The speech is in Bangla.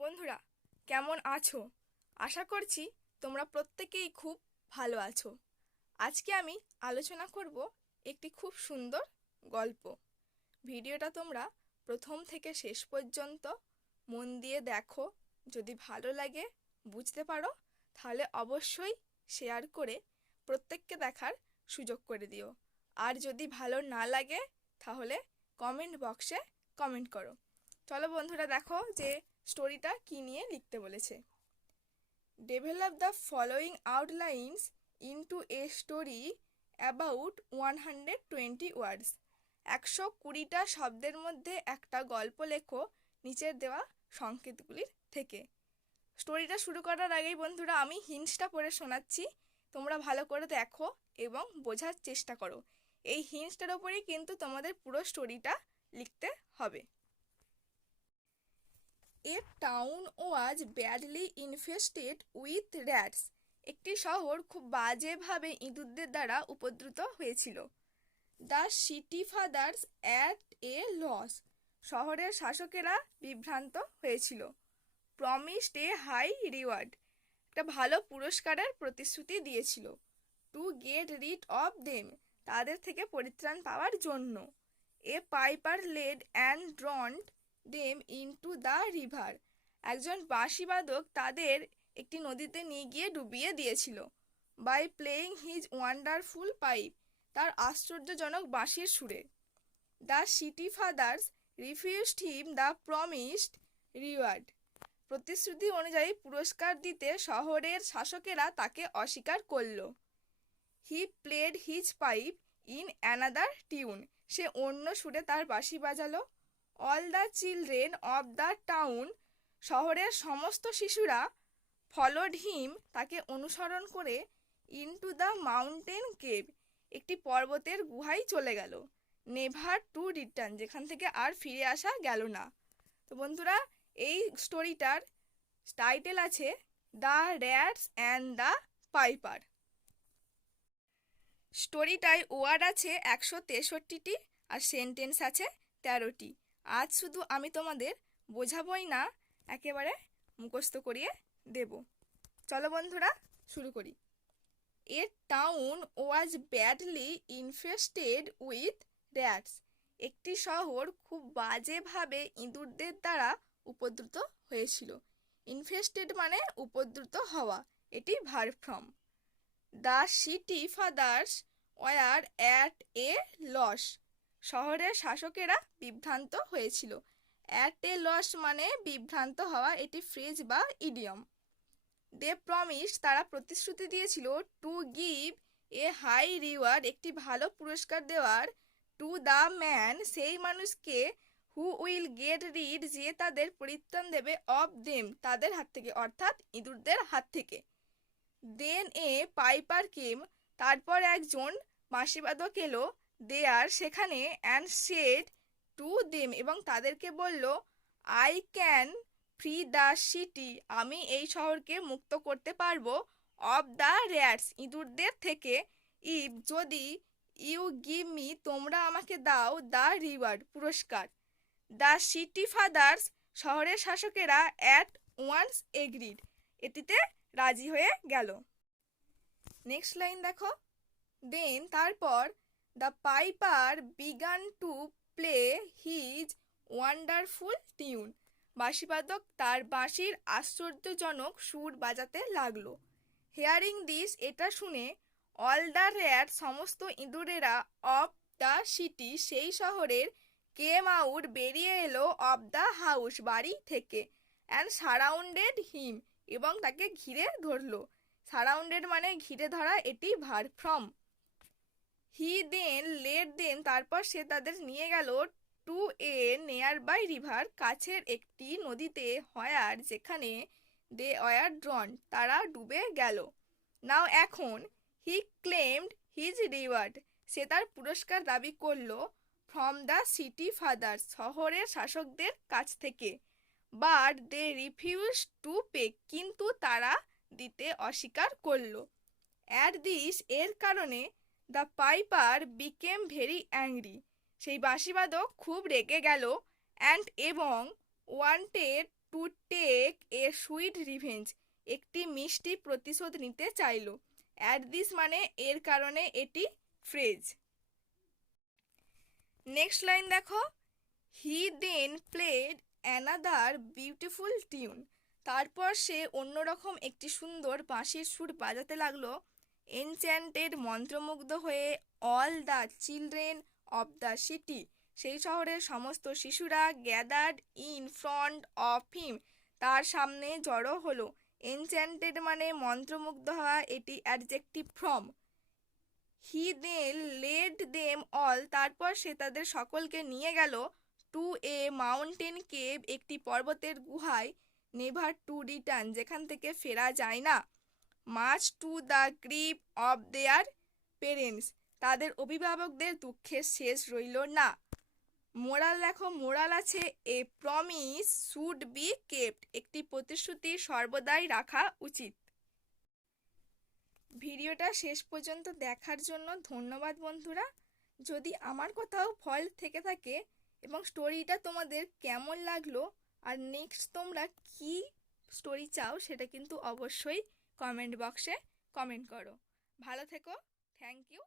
বন্ধুরা, কেমন আছো? আশা করছি তোমরা প্রত্যেকেই খুব ভালো আছো। আজকে আমি আলোচনা করব একটি খুব সুন্দর গল্প। ভিডিওটা তোমরা প্রথম থেকে শেষ পর্যন্ত মন দিয়ে দেখো। যদি ভালো লাগে বুঝতে পারো, তাহলে অবশ্যই শেয়ার করে প্রত্যেককে দেখার সুযোগ করে দিও। আর যদি ভালো না লাগে, তাহলে কমেন্ট বক্সে কমেন্ট করো। চলো বন্ধুরা, দেখো যে স্টোরিটা কি নিয়ে লিখতে বলেছে? Develop the following outlines into a story about one hundred twenty words একশো কুড়িটা শব্দের মধ্যে একটা গল্প লেখো, নিচের দেওয়া সংকেতগুলির থেকে। স্টোরিটা শুরু করার আগেই বন্ধুরা, আমি হিন্সটা পড়ে শোনাচ্ছি। তোমরা ভালো করে দেখো এবং বোঝার চেষ্টা করো। এই হিন্সটার ওপরেই কিন্তু তোমাদের পুরো স্টোরিটা লিখতে হবে। A town was badly infested with rats একটি শহর খুব বাজেভাবে ইঁদুরদের দ্বারা উপদ্রুত হয়েছিল। The city fathers at a loss শহরের শাসকেরা বিভ্রান্ত হয়েছিল। প্রমিসড এ হাই রিওয়ার্ড একটা ভালো পুরস্কারের প্রতিশ্রুতি দিয়েছিল। To get rid of them তাদের থেকে পরিত্রাণ পাওয়ার জন্য। A piper led and drowned them into the river একজন বাঁশিবাদক তাদের একটি নদীতে নিয়ে গিয়ে ডুবিয়ে দিয়েছিল by playing his wonderful pipe তার আশ্চর্যজনক বাঁশির সুরে। The city fathers refused him the promised reward প্রতিশ্রুতি অনুযায়ী পুরস্কার দিতে শহরের শাসকেরা তাকে অস্বীকার করল। He played his pipe in another tune সে অন্য সুরে তার বাঁশি বাজালো। All the children of the town শহরের সমস্ত শিশুরা ফলোড হিম তাকে অনুসরণ করে ইনটু দ্য মাউন্টেন কেভ, একটি পর্বতের গুহায় চলে গেল। নেভার টু রিটার্ন, যেখান থেকে আর ফিরে আসা গেল না। তো বন্ধুরা, এই স্টোরিটার টাইটেল আছে the rats and the piper. স্টোরিটায় word আছে একশো তেষট্টিটি আর সেন্টেন্স আছে তেরোটি। আজ শুধু আমি তোমাদের বোঝাবই না, একেবারে মুখস্থ করিয়ে দেব। চলো বন্ধুরা, শুরু করি। A town was badly infested with rats একটি শহর খুব বাজেভাবে ইঁদুরদের দ্বারা উপদ্রুত হয়েছিল। ইনফেস্টেড মানে উপদ্রুত হওয়া, এটি verb from the city fathers were at a loss শহরের শাসকেরা বিভ্রান্ত হয়েছিল। অ্যাট এ লস মানে বিভ্রান্ত হওয়া এটি ফ্রেজ বা ইডিয়ম দে প্রমিস তারা প্রতিশ্রুতি দিয়েছিল to give a high reward একটি ভালো পুরস্কার দেওয়ার টু দ্য ম্যান সেই মানুষকে হু উইল গেট রিড যে তাদের পরিত্রাণ দেবে অফ দেম তাদের হাত থেকে, অর্থাৎ ইঁদুরদের হাত থেকে। দেন এ পাইপার কেম তারপর একজন বাঁশিবাদক এলো দেয়ার সেখানে অ্যান্ড শেড টু দেম এবং তাদেরকে বলল, I can free the city. আমি এই শহরকে মুক্ত করতে পারব অফ দ্য র্যাটস ইঁদুরদের থেকে। ইফ যদি ইউ গিভ মি, তোমরা আমাকে দাও দ্য রিওয়ার্ড পুরস্কার। দ্য সিটি ফাদার্স শহরের শাসকেরা অ্যাট ওয়ান্স এগ্রিড। এটিতে রাজি হয়ে গেল। নেক্সট লাইন দেখো। দেন তারপর the piper began to play his wonderful tune বাঁশিবাদক তার বাঁশির আশ্চর্যজনক সুর বাজাতে লাগল। হেয়ারিং দিস এটা শুনে অল দ্য র্যাট সমস্ত ইঁদুরেরা অফ দ্য সিটি সেই শহরের কেম আউট বেরিয়ে এলো অফ দ্য হাউস বাড়ি থেকে অ্যান্ড সারাউন্ডেড হিম এবং তাকে ঘিরে ধরলো। সারাউন্ডেড মানে ঘিরে ধরা, এটি ভার ফ্রম হি দেন, লেট দেন, তারপর সে তাদের নিয়ে গেল টু এ নেয়ার বাই রিভার, কাছের একটি নদীতে হয়ার যেখানে দে ওয়ার ড্রন, তারা ডুবে গেল। নাও এখন, হি ক্লেমড হিজ রিওয়ার্ড, সে তার পুরস্কার দাবি করল ফ্রম দ্য সিটি ফাদার শহরের শাসকদের কাছ থেকে। But they refuse to pay, কিন্তু তারা দিতে অস্বীকার করল। অ্যাট দিস, এর কারণে the piper became very angry. সেই বাঁশিবাদক খুব রেগে গেল অ্যান্ড এবং wanted to take a sweet revenge, একটি মিষ্টি প্রতিশোধ নিতে চাইল। অ্যাট দিস মানে এর কারণে এটি ফ্রেজ। নেক্সট লাইন দেখো। He then played another beautiful tune. তারপর সে অন্যরকম একটি সুন্দর বাঁশির সুর বাজাতে লাগল। এনচ্যান্টেড মন্ত্রমুগ্ধ হয়ে all the children of the city. সেই শহরের সমস্ত শিশুরা gathered in front of him. তার সামনে জড়ো হলো। এনচ্যান্টেড মানে মন্ত্রমুগ্ধ হওয়া এটি adjective from. He then led them all. তারপর সে তাদের সকলকে নিয়ে গেল টু এ মাউন্টেন কেভ, একটি পর্বতের গুহায়, নেভার টু রিটার্ন, যেখান থেকে ফেরা যায় না। Much to the grief of their parents তাদের অভিভাবকদের দুঃখের শেষ রইল না। মোরাল দেখো, মোরাল আছে। A promise should be kept একটি প্রতিশ্রুতি সর্বদাই রাখা উচিত। ভিডিওটা শেষ পর্যন্ত দেখার জন্য ধন্যবাদ বন্ধুরা। যদি আমার কোথাও ফল থেকে থাকে এবং স্টোরিটা তোমাদের কেমন লাগল, আর নেক্সট তোমরা কি স্টোরি চাও সেটা কিন্তু অবশ্যই কমেন্ট বক্সে কমেন্ট করো। ভালো থেকো। Thank you.